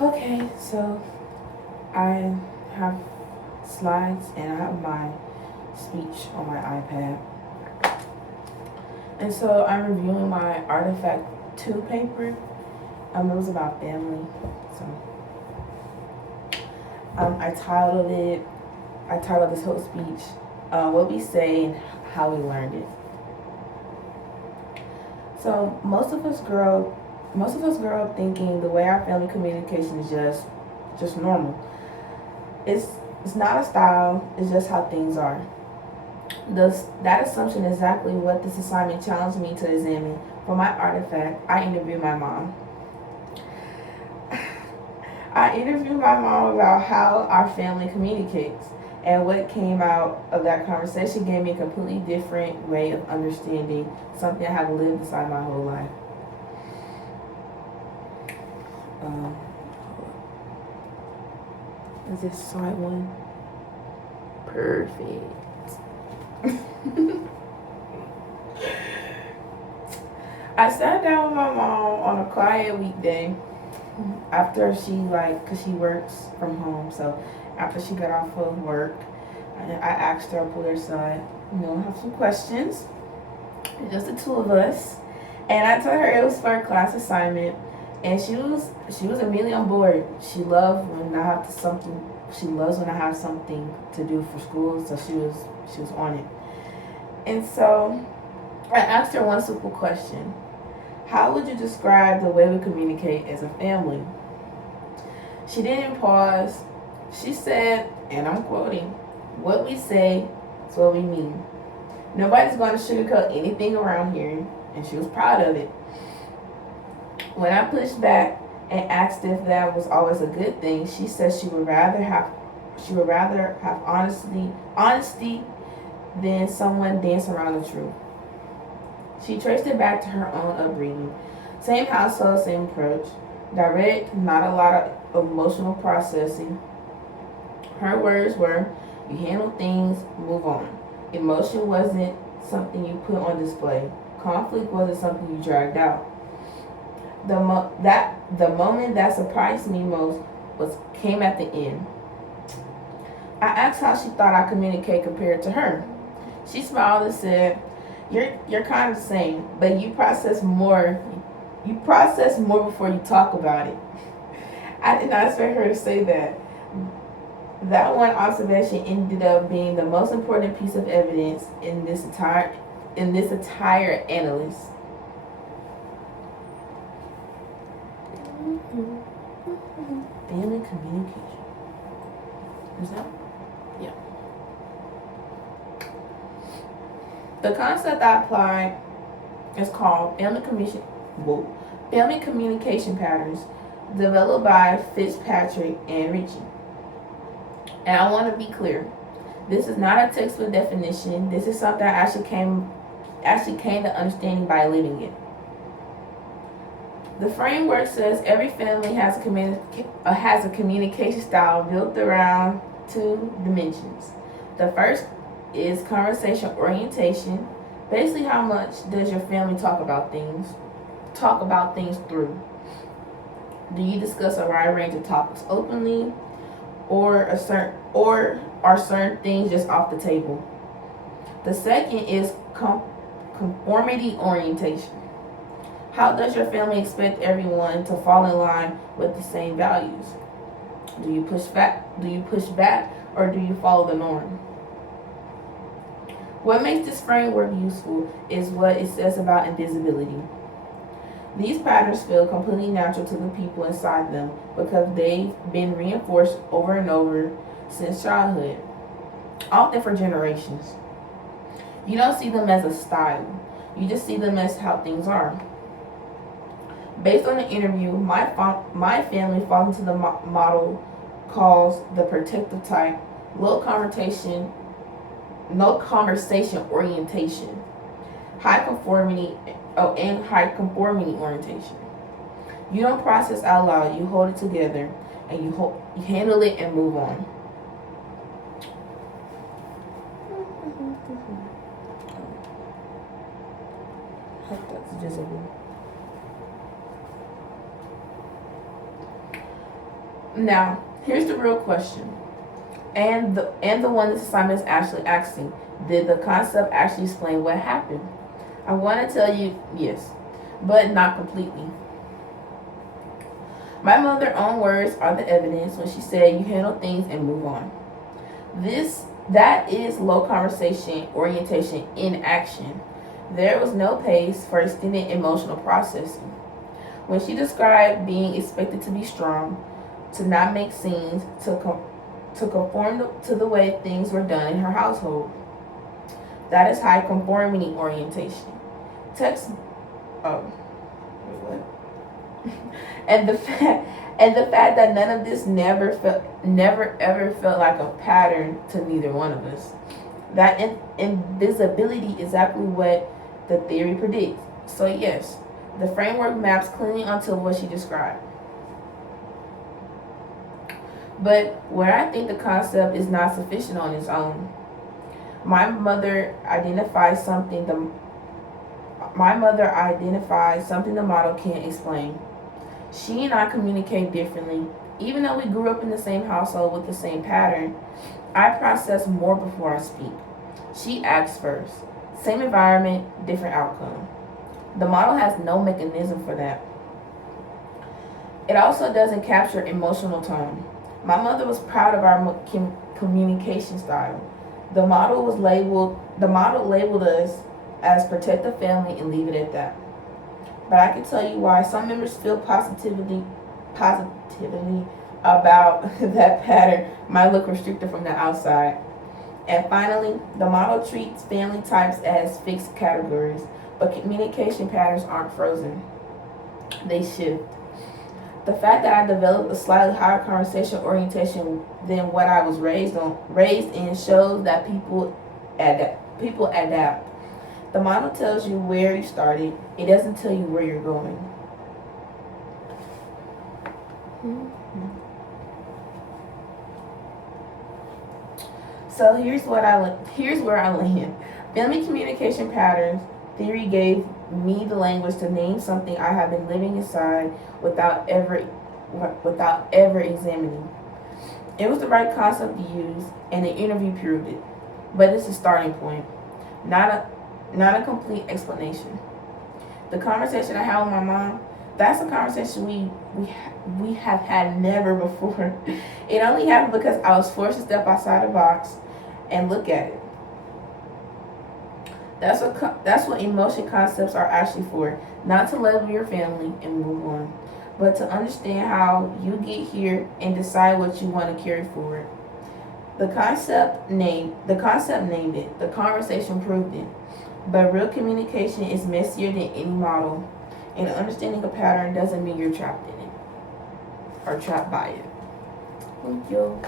Okay, so I have slides and I have my speech on my iPad. And so I'm reviewing my Artifact 2 paper. It was about family. So I titled this whole speech, What We Say and How We Learned It. So most of us grow up thinking the way our family communication is just normal. It's it's not a style, it's just how things are. That assumption is exactly what this assignment challenged me to examine. For my artifact, I interviewed my mom. I interviewed my mom about how our family communicates. And what came out of that conversation gave me a completely different way of understanding something I have lived inside my whole life. Um, is this slide one? Perfect. I sat down with my mom on a quiet weekday after cause she works from home. So after she got off of work, I asked her, I pulled her aside, have some questions, just the two of us. And I told her it was for a class assignment, and she was immediately on board. She loves when I have something to do for school, so she was on it. And so I asked her one simple question: how would you describe the way we communicate as a family? She didn't pause. She said, and I'm quoting, "What we say is what we mean. Nobody's going to sugarcoat anything around here," and she was proud of it. When I pushed back and asked if that was always a good thing, she said she would rather have honesty than someone dance around the truth. She traced it back to her own upbringing. Same household, same approach. Direct, not a lot of emotional processing. Her words were, "You handle things, move on." Emotion wasn't something you put on display. Conflict wasn't something you dragged out. The moment that surprised me most came at the end. I asked how she thought I communicate compared to her. She smiled and said, "You're kind of the same, but you process more. You process more before you talk about it." I did not expect her to say that. That one observation ended up being the most important piece of evidence in this entire analysis. Family communication. Is that? Yeah. The concept I applied is called family communication patterns, developed by Fitzpatrick and Ritchie. And I want to be clear, this is not a textbook definition. This is something I actually came to understanding by living it. The framework says every family has a communication style built around two dimensions. The first is conversation orientation. Basically, how much does your family talk about things through? Do you discuss a wide range of topics openly, or are certain things just off the table? The second is conformity orientation. How does your family expect everyone to fall in line with the same values? Do you push back, or do you follow the norm? What makes this framework useful is what it says about invisibility. These patterns feel completely natural to the people inside them because they've been reinforced over and over since childhood, often for generations. You don't see them as a style, you just see them as how things are. Based on the interview, my family falls into the model calls the protective type, no conversation orientation, and high conformity orientation. You don't process out loud, you hold it together, and you handle it and move on. Hope that's visible. Now, here's the real question, and the one this assignment is actually asking: did the concept actually explain what happened? I want to tell you yes, but not completely. My mother's own words are the evidence when she said you handle things and move on. That is low conversation orientation in action. There was no pace for extended emotional processing. When she described being expected to be strong, to not make scenes, to conform to the way things were done in her household, that is high conformity orientation. Text, oh, wait, what? and the fact that none of this never ever felt like a pattern to neither one of us. That invisibility is exactly what the theory predicts. So yes, the framework maps cleanly onto what she described. But where I think the concept is not sufficient on its own, my mother identifies something the model can't explain. She and I communicate differently. Even though we grew up in the same household with the same pattern, I process more before I speak. She acts first. Same environment, different outcome. The model has no mechanism for that. It also doesn't capture emotional tone. My mother was proud of our communication style. The model labeled us as protect the family and leave it at that. But I can tell you why some members feel positively about that pattern might look restrictive from the outside. And finally, the model treats family types as fixed categories, but communication patterns aren't frozen. They shift. The fact that I developed a slightly higher conversation orientation than what I was raised in shows that people adapt. The model tells you where you started. It doesn't tell you where you're going. So here's where I land. Family communication patterns theory gave me the language to name something I have been living inside without ever examining. It was the right concept to use, and the interview proved it. But it's a starting point, not a complete explanation. The conversation I had with my mom, that's a conversation we have had never before. It only happened because I was forced to step outside the box and look at it. That's what emotion concepts are actually for. Not to label your family and move on, but to understand how you get here and decide what you want to carry forward. The concept named it. The conversation proved it. But real communication is messier than any model. And understanding a pattern doesn't mean you're trapped in it or trapped by it. Thank you.